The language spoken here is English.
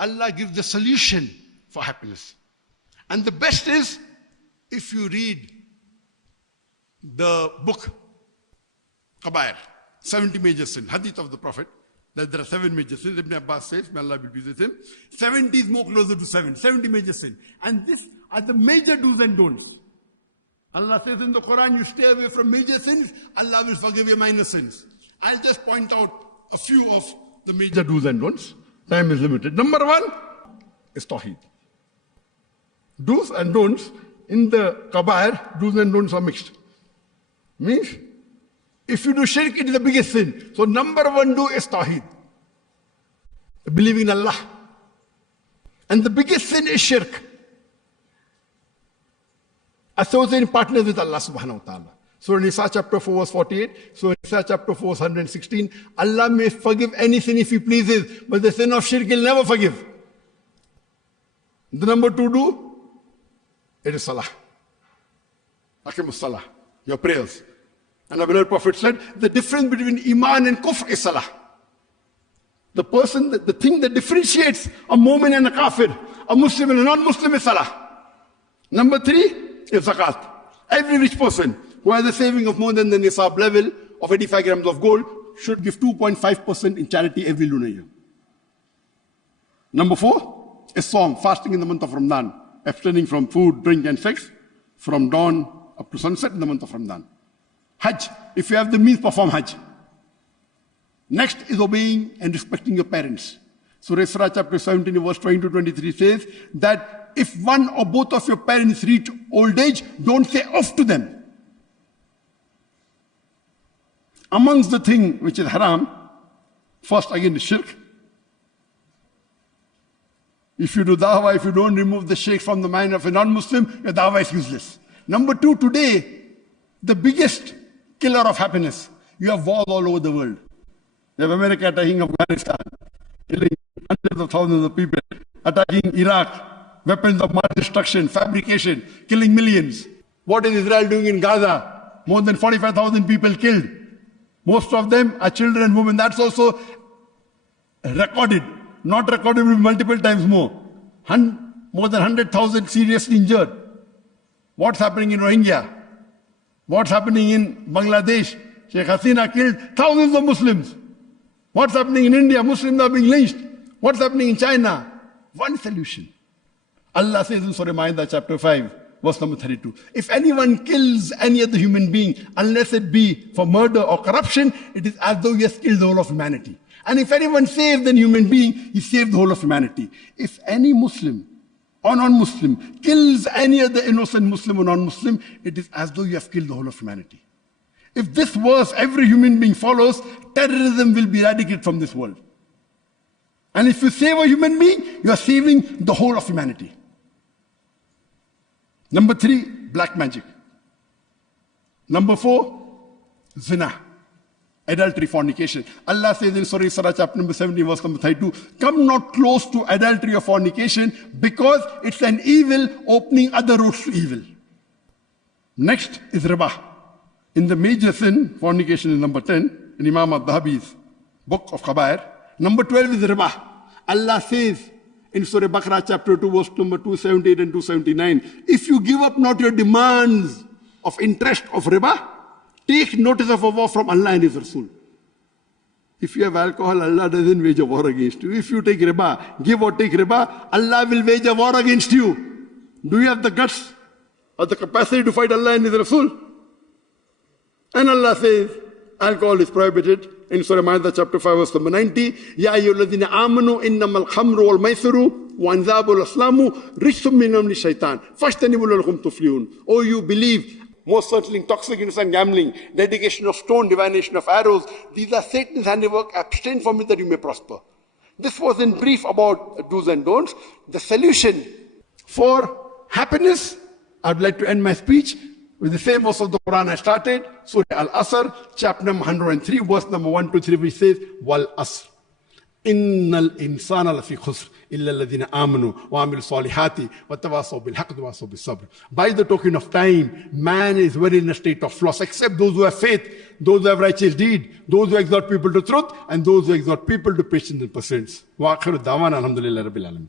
Allah gives the solution for happiness. And the best is, if you read the book, Kabair, 70 major sins, hadith of the Prophet, that there are 7 major sins. Ibn Abbas says, may Allah be pleased with him, 70 is more closer to 7, 70 major sins. And these are the major do's and don'ts. Allah says in the Quran, you stay away from major sins, Allah will forgive your minor sins. I'll just point out a few of the major do's and don'ts. Time is limited. Number 1 is Tawheed. Do's and don'ts in the Kabair, do's and don'ts are mixed. Means, if you do shirk, it is the biggest sin. So number 1 do is Tawheed. Believing in Allah. And the biggest sin is shirk. Associating partners with Allah subhanahu wa ta'ala. Surah Nisa chapter 4 verse 48, Surah Nisa chapter 4 verse 116. Allah may forgive any sin if He pleases, but the sin of shirk He'll never forgive. The number 2 do, it is salah. Aqimus salah, your prayers. And our beloved Prophet said, the difference between iman and kufr is salah. The thing that differentiates a mu'min and a kafir, a Muslim and a non-Muslim is salah. Number 3 is zakat. Every rich person who has a saving of more than the nisab level of 85 grams of gold should give 2.5% in charity every lunar year. Number 4 is Sawm, fasting in the month of Ramadan, abstaining from food, drink and sex from dawn up to sunset in the month of Ramadan. Hajj, if you have the means, perform Hajj. Next is obeying and respecting your parents. Surah Isra chapter 17 verse 20 to 23 says that if one or both of your parents reach old age, don't say off to them. Amongst the thing which is haram, first again is shirk. If you do dawah, if you don't remove the shirk from the mind of a non-Muslim, your dawah is useless. Number 2, today, the biggest killer of happiness, you have wars all over the world. You have America attacking Afghanistan, killing hundreds of thousands of people, attacking Iraq, weapons of mass destruction, fabrication, killing millions. What is Israel doing in Gaza? More than 45,000 people killed. Most of them are children and women. That's also recorded. Not recorded multiple times more. More than 100,000 seriously injured. What's happening in Rohingya? What's happening in Bangladesh? Sheikh Hasina killed thousands of Muslims. What's happening in India? Muslims are being lynched. What's happening in China? One solution. Allah says in Surah Ma'idah chapter 5, verse number 32, if anyone kills any other human being, unless it be for murder or corruption, it is as though he has killed the whole of humanity. And if anyone saves a human being, he saved the whole of humanity. If any Muslim or non-Muslim kills any other innocent Muslim or non-Muslim, it is as though you have killed the whole of humanity. If this verse every human being follows, terrorism will be eradicated from this world. And if you save a human being, you are saving the whole of humanity. Number 3, black magic. Number 4, zina, adultery, fornication. Allah says in Surah Isra chapter number 17 verse number 32, come not close to adultery or fornication because it's an evil opening other roads to evil. Next is riba. In the major sin, fornication is number 10 in Imam al-Dhahabi's book of Kabair. Number 12 is riba. Allah says in Surah Baqarah chapter 2 verse number 278 and 279, if you give up not your demands of interest of riba, take notice of a war from Allah and His Rasul. If you have alcohol, Allah doesn't wage a war against you. If you take riba, give or take riba, Allah will wage a war against you. Do you have the guts or the capacity to fight Allah and His Rasul? And Allah says, alcohol is prohibited in Surah Ma'idah chapter 5 verse number 90. Ya ayyuhalladhina amanu innamal khamru wal maisiru wa anzabu wal aslamu rijsum min amali shaitan fajtanibu la'allakum tuflihun. Oh, you believe, most certainly intoxicants and gambling, dedication of stone, divination of arrows, these are Satan's handiwork. Abstain from it that you may prosper. This was in brief about do's and don'ts. The solution for happiness, I'd like to end my speech with the same verse of the Quran I started, Surah Al-Asr, chapter number 103, verse number 1 to 3, which says, Wal Asr. Innal insana lafi khusr illa alladhina amanu wa amilu salihati wa tawasaw bil haqq wa tawasaw bis sabr. By the token of time, man is very in a state of loss, except those who have faith, those who have righteous deed, those who exhort people to truth, and those who exhort people to patience and perseverance. Wa akhiru da'wana alhamdulillahi rabbil alamin.